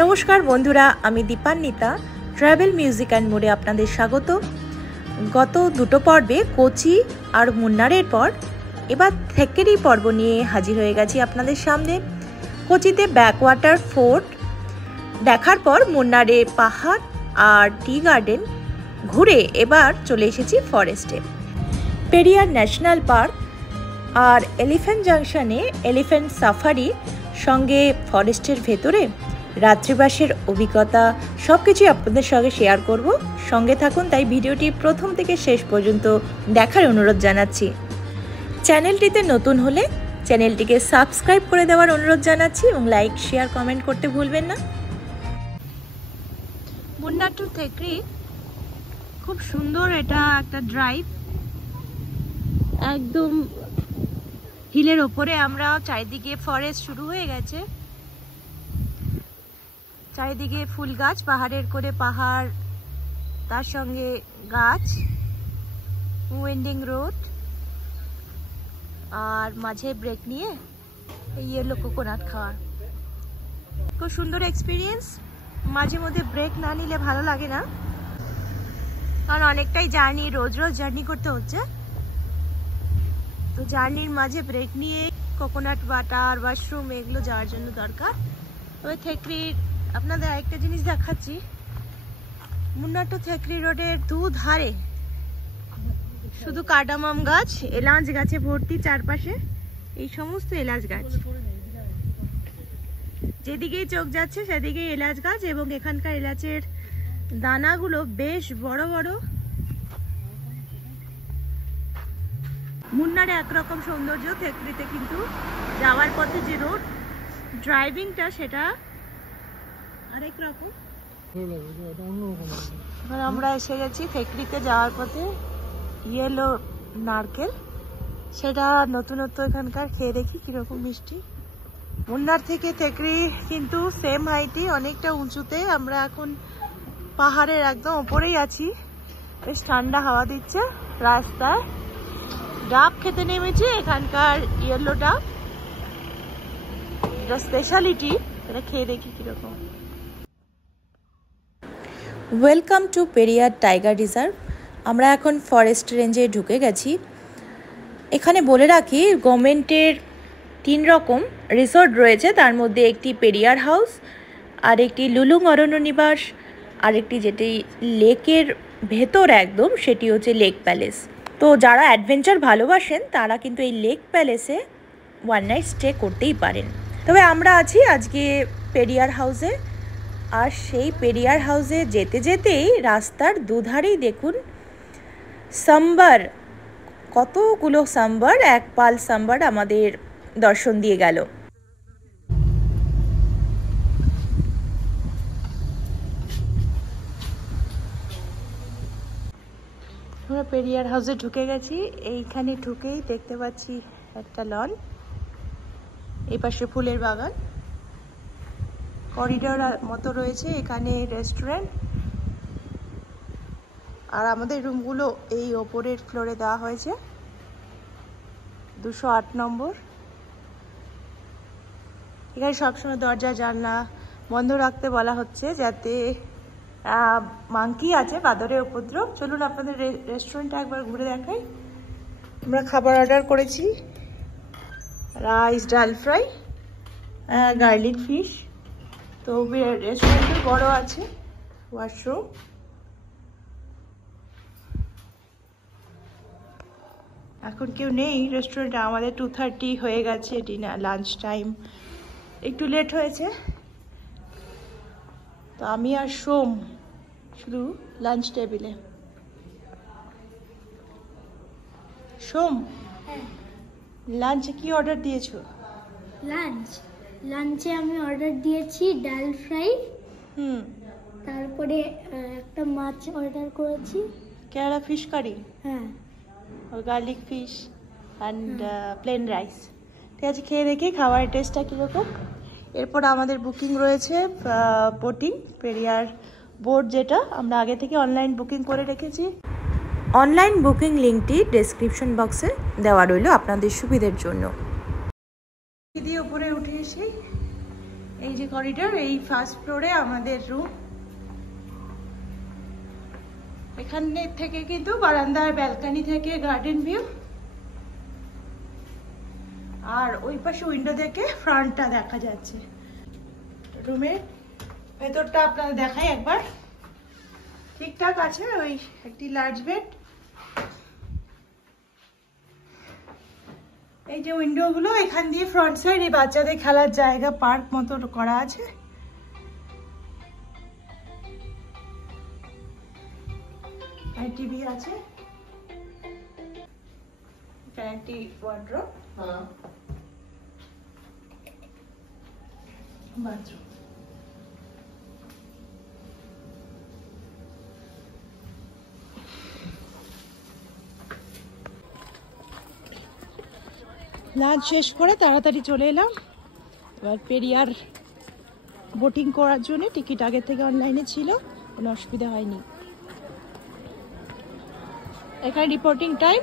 নমস্কার বন্ধুরা, আমি দীপান্বিতা ট্রাভেল মিউজিক অ্যান্ড মোডে আপনাদের স্বাগত। গত দুটো পর্বে কোচি আর মুন্নারের পর এবার থেকেরি পর্ব নিয়ে হাজির হয়ে গেছি আপনাদের সামনে। কোচিতে ব্যাকওয়াটার ফোর্ট দেখার পর মুন্নারে পাহাড় আর টি গার্ডেন ঘুরে এবার চলে এসেছি ফরেস্টে। পেরিয়ার ন্যাশনাল পার্ক আর এলিফ্যান্ট জাংশনে এলিফ্যান্ট সাফারি সঙ্গে ফরেস্টের ভেতরে রাত্রিবাসের অভিজ্ঞতা সব কিছুই আপনাদের সঙ্গে শেয়ার করব। সঙ্গে থাকুন, তাই ভিডিওটি প্রথম থেকে শেষ পর্যন্ত দেখার অনুরোধ জানাচ্ছি। চ্যানেলটিতে নতুন হলে চ্যানেলটিকে সাবস্ক্রাইব করে দেওয়ার অনুরোধ জানাচ্ছি এবং লাইক শেয়ার কমেন্ট করতে ভুলবেন না। মুন্নার টু থেকরি খুব সুন্দর, এটা একটা ড্রাইভ একদম হিলের ওপরে। আমরা চারিদিকে ফরেস্ট শুরু হয়ে গেছে, চারিদিকে ফুল গাছ, পাহাড়ের করে পাহাড়, তার সঙ্গে গাছ, ওয়েন্ডিং রোড আর মাঝে ব্রেক নিয়ে ইয়েলো কোকোনাট খাওয়ার। খুব সুন্দর এক্সপিরিয়েন্স। মাঝে মধ্যে ব্রেক না নিলে ভালো লাগে না, কারণ অনেকটাই জার্নি, রোজ রোজ জার্নি করতে হচ্ছে। তো জার্নির মাঝে ব্রেক নিয়ে কোকোনাট ওয়াটার, ওয়াশরুম এগুলো যাওয়ার জন্য দরকার। তবে থেকরির আপনাদের আরেকটা জিনিস দেখাচ্ছি, মুন্নার টু থেকরি রোডের দুধারে শুধু কার্ডামাম গাছ, এলাচ গাছে ভর্তি চারপাশে, এই সমস্ত এলাচ গাছ, যেদিকেই চোখ যাচ্ছে সেদিকেই এলাচ গাছ। এবং এখানকার এলাচের দানাগুলো বেশ বড় বড়। মুন্নারে একরকম সৌন্দর্য, থেকরিতে কিন্তু যাওয়ার পথে যে রোড ড্রাইভিংটা সেটা আরেক রকম। আমরা এসে গেছি থেকরিতে যাওয়ার পথে ইয়েলো নারকেল, সেটা নতুনত্ব এখানকার, খেয়ে দেখি কিরকম মিষ্টি। মুন্নার থেকে থেকরি কিন্তু সেম হাইটই, অনেকটা উঁচুতে। আমরা এখন পাহাড়ের একদম ওপরেই আছি, বেশ ঠান্ডা হাওয়া দিচ্ছে। রাস্তায় ডাব খেতে নেমেছি, এখানকার ইয়েলো ডাব, এটা স্পেশালিটি, এটা খেয়ে দেখি কিরকম। Welcome to Periyar tiger reserve. আমরা এখন ফরেস্ট রেঞ্জে ঢুকে গেছি। এখানে বলে রাখি, গভর্নমেন্টের 3 রকম রিসোর্ট রয়েছে, তার মধ্যে একটি পেরিয়ার হাউস, আর একটি লুলুং অরণ্য নিবাস, আর একটি যেটি লেকের ভেতর একদম, সেটি হচ্ছে লেক প্যালেস। তো যারা অ্যাডভেঞ্চার ভালোবাসেন তারা কিন্তু এই লেক প্যালেসে ওয়ান নাইট স্টে করতেই পারেন। তবে আমরা আছি আজকে পেরিয়ার হাউসে, আর সেই পেরিয়ার হাউসে যেতে যেতেই রাস্তার দুধারেই দেখুন সাম্বার, কতগুলো সাম্বার, এক পাল সাম্বার আমাদের দর্শন দিয়ে গেল। আমরা পেরিয়ার হাউসে ঢুকে গেছি। এইখানে ঢুকেই দেখতে পাচ্ছি একটা লন, এই পাশে ফুলের বাগান, করিডোর মতো রয়েছে, এখানে রেস্টুরেন্ট, আর আমাদের রুমগুলো এই ওপরের ফ্লোরে দেওয়া হয়েছে, 208 নম্বর। এখানে সবসময় দরজা জানলা বন্ধ রাখতে বলা হচ্ছে, যাতে মাংকি আছে, বাদরের উপদ্রব। চলুন আপনাদের রেস্টুরেন্টটা একবার ঘুরে দেখাই। আমরা খাবার অর্ডার করেছি, রাইস, ডাল ফ্রাই, গার্লিক ফিশ। তো রেস্টুরেন্টটা বড় আছে, ওয়াশরুম। এখন কেউ নেই রেস্টুরেন্টে, আমাদের 2:30 হয়ে গেছে, ডিনার লাঞ্চ টাইম একটু লেট হয়েছে। তো আমি আর সোম শুধু লাঞ্চ টেবিলে। ส้ม লাঞ্চে কি অর্ডার দিয়েছো? লাঞ্চে আমি অর্ডার দিয়েছি ডাল ফ্রাই, তারপরে একটা মাছ অর্ডার করেছি, কেরালা ফিশ কারি, হ্যাঁ, আর garlic fish and plain rice. ঠিক আছে, খেয়ে দেখি খাবারের টেস্টটা কীরকম। এরপর আমাদের বুকিং রয়েছে বোটিং, পেরিয়ার বোট, যেটা আমরা আগে থেকে অনলাইন বুকিং করে রেখেছি। অনলাইন বুকিং লিঙ্কটি ডেসক্রিপশন বক্সে দেওয়া রইল আপনাদের সুবিধার জন্য। দিয়ে উপরে উঠে এসে এই যে করিডোর, এই ফার্স্ট ফ্লোরে আমাদের রুম। এখানে থেকে কিন্তু বারান্দার ব্যালকনি থেকে গার্ডেন ভিউ, আর ওই পাশে উইন্ডো থেকে ফ্রন্টটা দেখা যাচ্ছে। রুমের ভেতরটা আপনাদের দেখাই একবার। ঠিকঠাক আছে, ওই একটি লার্জ বেড, এই যে উইন্ডো গুলো, এখান দিয়ে ফ্রন্ট সাইড এই বাচ্চাদের খেলার জায়গা পার্ক মতো করা আছে। আর টিভি আছে, এখানে একটি ওয়ার্ড্রোব, বাথরুম। লাঞ্চ শেষ করে তাড়াতাড়ি চলে এলাম এবার পেরিয়ার বোটিং করার জন্য। টিকিট আগের থেকে অনলাইনে ছিল, কোনো অসুবিধা হয়নি। এখানে রিপোর্টিং টাইম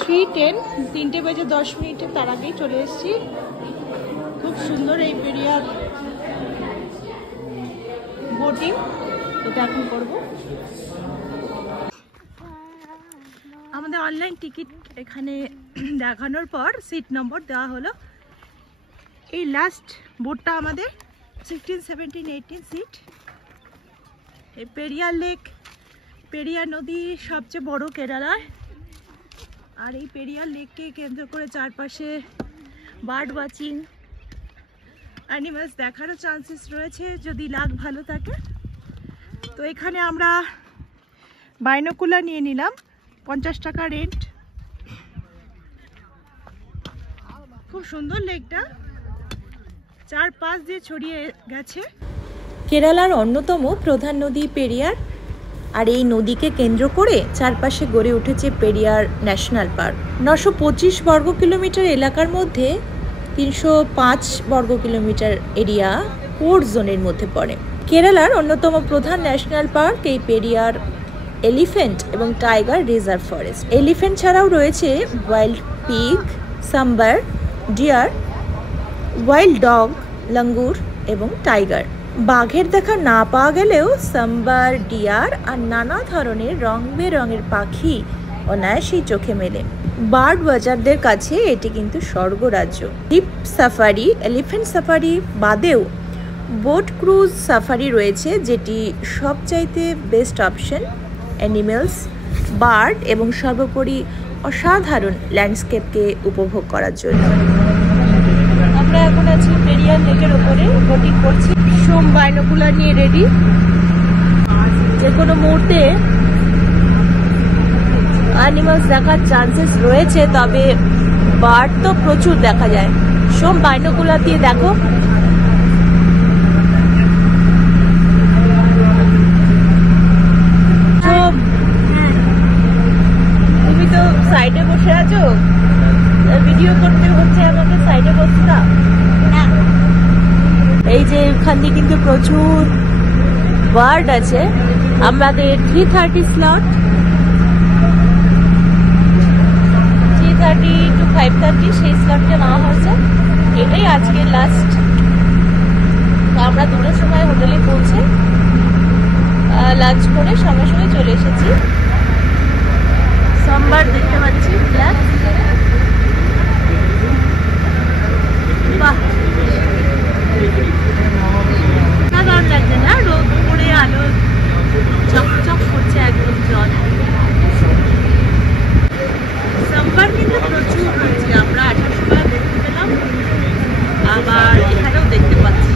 3:10, 3:10 তার আগেই চলে এসেছি। খুব সুন্দর এই পেরিয়ার বোটিং, এটা এখন করবো। আমাদের অনলাইন টিকিট এখানে দেখানোর পর সিট নম্বর দেওয়া হলো। এই লাস্ট বোটটা আমাদের 16, 17, 18 সিট। এই পেরিয়ার লেক, পেরিয়ার নদী সবচেয়ে বড় কেরালায়, আর এই পেরিয়ার লেককে কেন্দ্র করে চারপাশে বার্ড ওয়াচিং, অ্যানিমালস দেখারও চান্সেস রয়েছে যদি লাক ভালো থাকে। তো এখানে আমরা বাইনোকুলার নিয়ে নিলাম, 50 টাকা রেন্ট। খুব সুন্দর লেকটা, চারপাশ দিয়ে ছড়িয়ে গেছে। কেরালার অন্যতম প্রধান নদী পেরিয়ার, আর এই নদীকে কেন্দ্র করে চারপাশে গড়ে উঠেছে পেরিয়ার ন্যাশনাল পার্ক। 925 বর্গ কিলোমিটার এলাকার মধ্যে 305 বর্গ কিলোমিটার এরিয়া কোর জোনের মধ্যে পড়ে। কেরালার অন্যতম প্রধান ন্যাশনাল পার্ক এই পেরিয়ার এলিফ্যান্ট এবং টাইগার রিজার্ভ ফরেস্ট। এলিফ্যান্ট ছাড়াও রয়েছে wild pig, sambar, deer, wild dog, langur এবং টাইগার। বাঘের দেখা না পাওয়া গেলেও সাম্বার, ডিয়ার আর নানা ধরনের রং বেরঙের পাখি অনায়াসেই চোখে মেলে। বার্ড ওয়াচারদের কাছে এটি কিন্তু স্বর্গরাজ্য। জিপ সাফারি, এলিফ্যান্ট সাফারি বাদেও বোট ক্রুজ সাফারি রয়েছে, যেটি সবচাইতে বেস্ট অপশন অ্যানিমেলস, বার্ড এবং সর্বোপরি অসাধারণ ল্যান্ডস্কেপকে উপভোগ করার জন্য। আমরা এখন আছি পেরিয়ার লেকের ওপরে, বোটিং করছি। সোম বাইনোকুলার নিয়ে রেডি, যে কোনো মুহূর্তে অ্যানিমালস দেখার চান্সেস রয়েছে, তবে বার্ড তো প্রচুর দেখা যায়। সোম বাইনোকুলার দিয়ে দেখো। তুমি তো সাইডে বসে আছো, ভিডিও করতে হচ্ছে আমাকে, সাইডে বসে না। এই যে এখান দিয়ে কিন্তু প্রচুর বার্ড আছে। আমাদের 3:30 স্লট, 3:30 to 5:30 সেই স্লটটা নেওয়া হয়েছে। এটাই আজকের লাস্ট। আমরা 2টার সময় হোটেলে পৌঁছে লাঞ্চ করে সঙ্গে সঙ্গে চলে এসেছি। সোমবার দেখতে পাচ্ছি ব্ল্যাক, বাহ দারুণ লাগছে না? রোদ পড়ে আলো চকচক করছে একদম জল। সোমবার কিন্তু প্রচুর হয়েছে, আমরা 8টার সময় দেখতে পেলাম, আবার এখানেও দেখতে পাচ্ছি।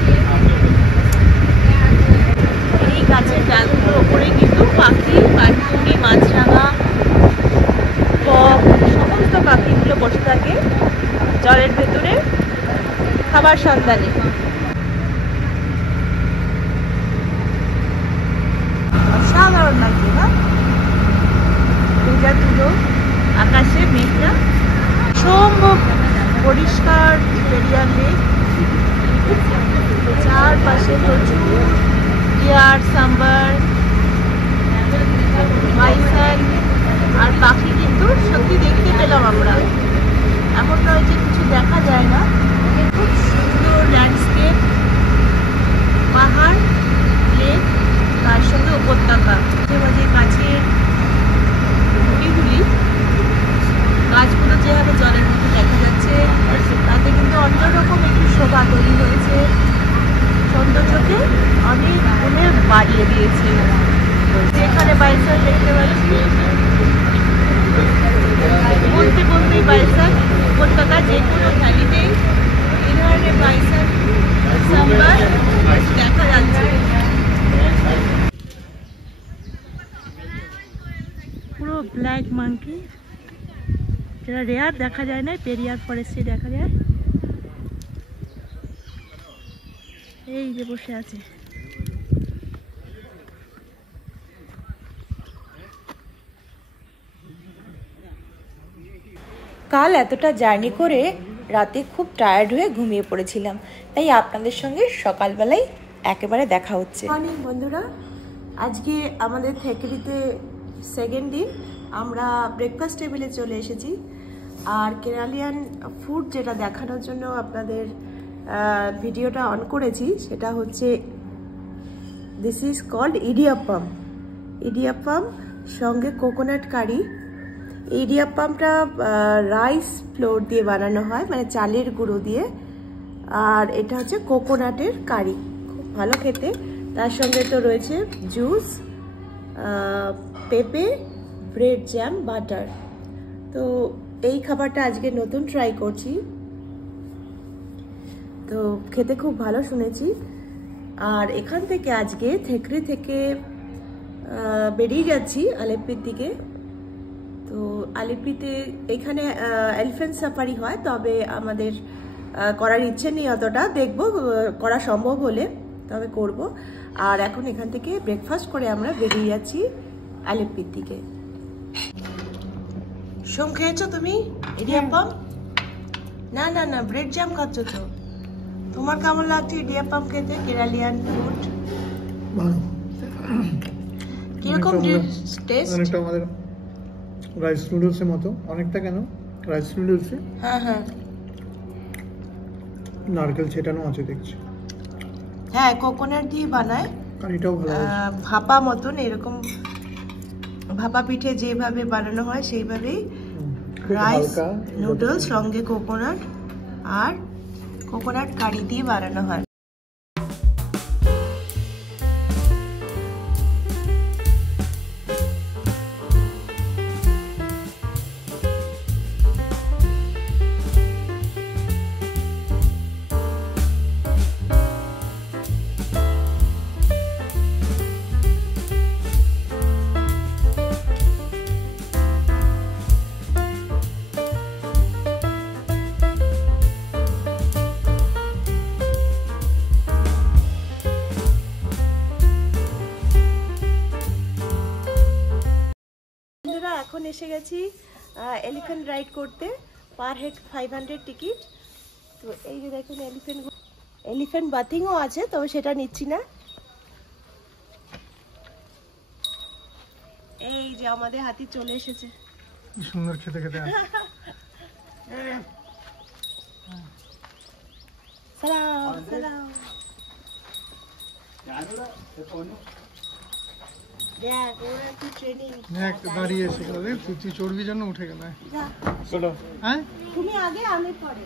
এই গাছের ডালগুলোর ওপরে কিন্তু পাখি, পানকুনি, মাছরাঙা, কক, সমস্ত পাখি জলের ভেতরে খাবার সন্ধানে। অসাধারণ লাগছে না? পূজা তুলো আকাশে মেঘটা, সম্ভব পরিষ্কার পেরিয়ার লেক, চারপাশে প্রচুর ডিয়ার, সাম্বার, বাইসন আর পাখি কিন্তু সত্যি দেখতে পেলাম আমরা। এমন নয় যে কিছু দেখা যায় না, খুব সুন্দর ল্যান্ডস্কেপ, পাহাড়, লেক, তার সঙ্গে উপত্যকা, মাঝে মাঝে গাছের গুড়িগুলি, গাছগুলো যেভাবে জলের মধ্যে দেখা যাচ্ছে তাতে কিন্তু অন্যরকম একটু শোভা তৈরি হয়েছে, সৌন্দর্যকে অনেক গুণে বাড়িয়ে দিয়েছে। যেখানে বাইসান দেখতে পাচ্ছি, বলতে বলতেই বাইসান, উপত্যকা যে কোনো ভ্যালিতেই এই ধরনের বাইসান সাম্বার দেখা যাচ্ছে। পুরো ব্ল্যাক মাঙ্কি, যেটা রেয়ার দেখা যায় না, পেরিয়ার ফরেস্টে দেখা যায়। এই যে বসে আছে। কাল এতটা জার্নি করে রাতে খুব টায়ার্ড হয়ে ঘুমিয়ে পড়েছিলাম, তাই আপনাদের সঙ্গে সকালবেলায় একেবারে দেখা হচ্ছে। মর্নিং বন্ধুরা, আজকে আমাদের থেকেরিতে সেকেন্ড দিন, আমরা ব্রেকফাস্ট টেবিলে চলে এসেছি। আর কেরালিয়ান ফুড যেটা দেখানোর জন্য আপনাদের ভিডিওটা অন করেছি সেটা হচ্ছে দিস ইজ কল্ড ইডিয়াপ্পাম। ইডিয়াপ্পাম সঙ্গে কোকোনাট কারি। ইডিয়াপ্পামটা রাইস ফ্লোর দিয়ে বানানো হয়, মানে চালের গুঁড়ো দিয়ে, আর এটা হচ্ছে কোকোনাটের কারি, খুব ভালো খেতে। তার সঙ্গে তো রয়েছে জুস, পেঁপে, ব্রেড জ্যাম, বাটার। তো এই খাবারটা আজকে নতুন ট্রাই করছি, তো খেতে খুব ভালো শুনেছি। আর এখান থেকে আজকে থেকরি থেকে বেরিয়ে যাচ্ছি আলেপ্পির দিকে। তো আলেপ্পিতে এখানে এলিফ্যান্ট সাফারি হয়, তবে আমাদের করার ইচ্ছে নেই অতটা, দেখবো করা সম্ভব হলে তবে করব। আর এখন এখান থেকে ব্রেকফাস্ট করে আমরা বেরিয়ে যাচ্ছি আলেপ্পির দিকে। সোম খেয়েছো তুমি ইডিয়াপ্পাম? না না না, ব্রেড জ্যাম খাচ্ছ তো। তোমার কেমন লাগছে ইডিয়াপ্পাম খেতে? কেরালিয়ান ফুড ভালো। কিরকম টেস্ট? অনেকটা আমাদের রাইস নুডলসের মতো। অনেকটা কেন, রাইস নুডলসে হ্যাঁ হ্যাঁ নারকেল ছেটানো আছে দেখছি। হ্যাঁ, কোকোনাট দিয়ে বানায়। কারিটাও ভালো, ভাপা মতন, এরকম ভাপা পিঠে যেভাবে বানানো হয় সেইভাবেই রাইস নুডলস সঙ্গে কোকোনাট আর কোকোনাট কারি দিয়ে বানানো হয়। এখন এসে গেছি এলিফ্যান্ট রাইড করতে, পার হেড 500 টিকিট। তো এই যে দেখুন এলিফ্যান্ট বাথিংও আছে, তবে সেটা নিচ্ছি না। এই যে আমাদের হাতি চলে এসেছে, কি সুন্দর খেতে খেতে আসছে। সালাম সালাম। দেখ ওরা কি ট্রেনিং, দেখ দাঁড়িয়ে এসে গেল, তুই চর্বির জন্য উঠে গেল। চলো, হ্যাঁ তুমি আগে, আমি পরে।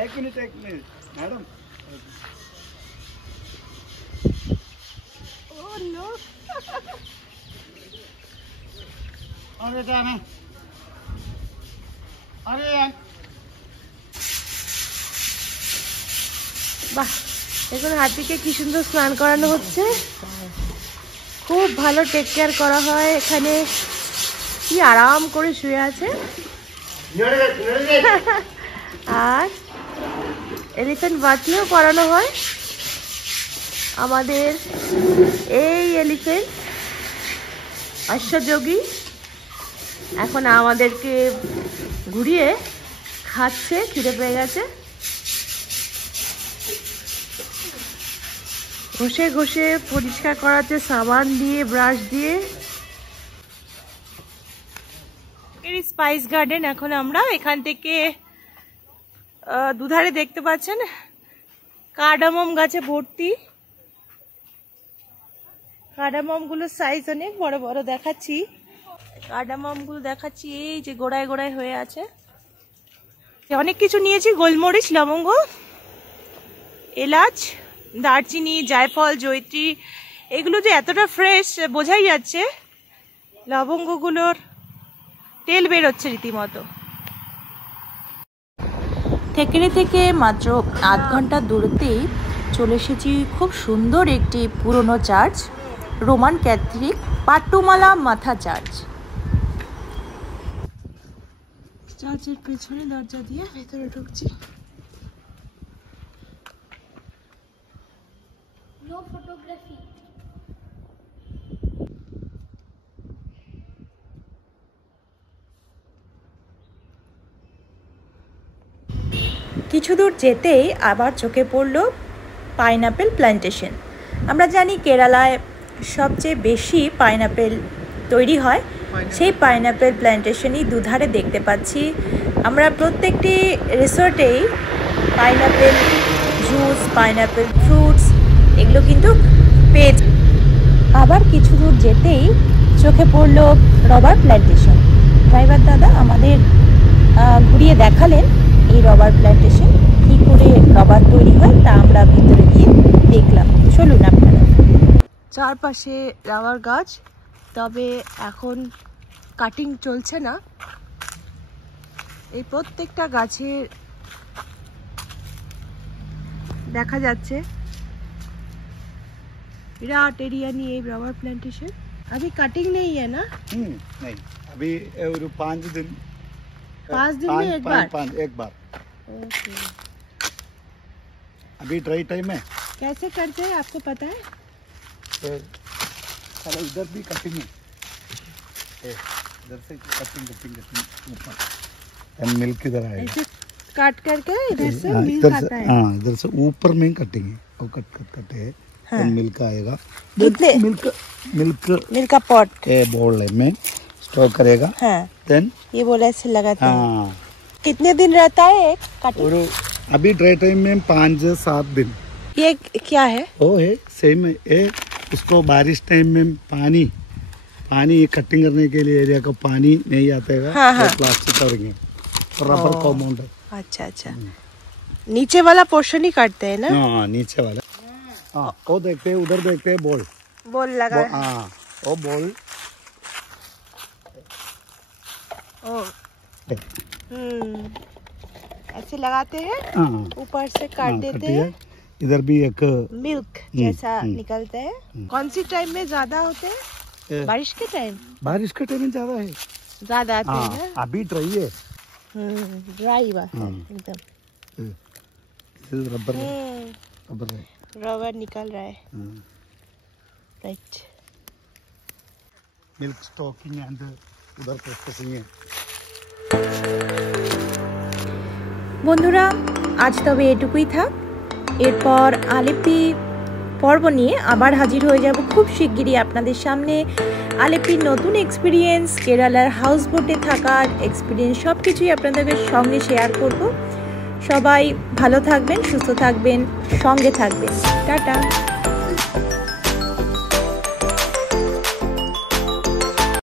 एक मिनट मैडम अरे বাহ, এখন হাতিকে কি সুন্দর স্নান করানো হচ্ছে। খুব ভালো টেক কেয়ার করা হয় এখানে। কি আরাম করে শুয়ে আছে। আর এলিফ্যান্ট বাথিও করানো হয়। আমাদের এই এলিফ্যান্ট অশ্বযোগী এখন আমাদেরকে ঘুরিয়ে খাচ্ছে, খিদে পেয়ে গেছে। ঘষে ঘষে পরিষ্কার করাচ্ছে সাবান দিয়ে, ব্রাশ দিয়ে। স্পাইস গার্ডেন এখন আমরা এখান থেকে দুধারে দেখতে পাচ্ছেন কার্ডামম গাছে ভর্তি। কার্ডামম গুলোর সাইজ অনেক বড় বড় দেখাচ্ছি। কার্ডামম গুলো দেখাচ্ছি, এই যে গোড়ায় গোড়ায় হয়ে আছে। অনেক কিছু নিয়েছি, গোলমরিচ, লবঙ্গ, এলাচ, দারচিনি, জায়ফল, জয়ত্রী। এগুলো যে এতটা ফ্রেশ বোঝাই যাচ্ছে। লবঙ্গগুলোর তেল বেরোচ্ছে রীতিমতো। থেকেরে থেকে মাত্র আধ ঘন্টা দূরত্বেই চলে এসেছি খুব সুন্দর একটি পুরনো চার্চ, রোমান ক্যাথলিক পাট্টুমালা মাথা চার্চ। চার্চের পেছনে দরজা দিয়ে ভেতরে ঢুকছি। No photography. কিছু দূর যেতেই আবার চোখে পড়ল পাইনাপেল প্ল্যান্টেশন। আমরা জানি কেরালায় সবচেয়ে বেশি পাইনাপেল তৈরি হয়। সেই পাইনাপেল প্ল্যান্টেশনই দুধারে দেখতে পাচ্ছি আমরা। প্রত্যেকটি রিসোর্টেই পাইনাপেল জুস, পাইনাপেল ফ্রুটস এগুলো কিন্তু পেয়ে। আবার কিছু দূর যেতেই চোখে পড়ল রবার প্ল্যান্টেশন। ড্রাইভার দাদা আমাদের ঘুরিয়ে দেখালেন এই রবার প্ল্যান্টেশন, কী করে রবার তৈরি হয় তা আমরা ভিতরে গিয়ে দেখলাম। চলুন আপনারা। চারপাশে রাবার গাছ, তবে এখন কাটিং চলছে না। এই প্রত্যেকটা গাছের দেখা যাচ্ছে विराट एरिया नहीं है रबर प्लांटेशन। अभी कटिंग नहीं है ना? नहीं, अभी 5 दिन 5 दिन में एक बार। एक बार। ओके। अभी ड्राई टाइम है। कैसे करते हैं आपको पता है? चलो इधर भी कटिंग है, इधर से कटिंग ऊपर, एंड मिल्क इधर आएगा। ऐसे काट करके इधर से मिल्क आता है। हाँ, इधर से ऊपर में कटिंग है, वो कट है। हाँ। मिल्क आएगा, कितने मिल्क का पॉट बोल में स्टोर करेगा। हाँ। देन ये बोला ऐसे लगाते हैं। हाँ, कितने दिन रहता है एक कटिंग? और अभी ड्राई टाइम में 5-7 दिन। ये क्या है? वो है सेम है ये। उसको बारिश टाइम में पानी कटिंग करने के लिए एरिया को पानी नहीं आता है। हाँ, हाँ। प्लास्टिक करेंगे और रबर कॉम्पाउंड है। अच्छा अच्छा, नीचे वाला पोर्शन ही काटते हैं ना? हाँ, नीचे वाला। हाँ, वो देखते हैं, उधर देखते हैं बॉल लगा। हाँ, वो बॉल। ऐसे लगाते हैं, हाँ, ऊपर से काट देते हैं। इधर भी एक मिल्क जैसा निकलता है। कौन सी टाइम में ज्यादा होते हैं? बारिश के टाइम? बारिश के टाइम में ज्यादा है। ज्यादा आते हैं ना? अभी ड्राई है। ड्राई बात है एकदम। रबर है। रबर निकल रहा है। राइट। मिल्क स्टॉकिंग एंड उधर प्रोसेसिंग है। বন্ধুরা, আজ তবে এটুকুই থাক। এরপর আলেপ্পি পর্ব নিয়ে আবার হাজির হয়ে যাব খুব শিগগিরই আপনাদের সামনে। আলেপ্পির নতুন এক্সপিরিয়েন্স, কেরালার হাউস বোটে থাকার এক্সপিরিয়েন্স সব কিছুই আপনাদের সঙ্গে শেয়ার করব। সবাই ভালো থাকবেন, সুস্থ থাকবেন, সঙ্গে থাকবেন। টাটা।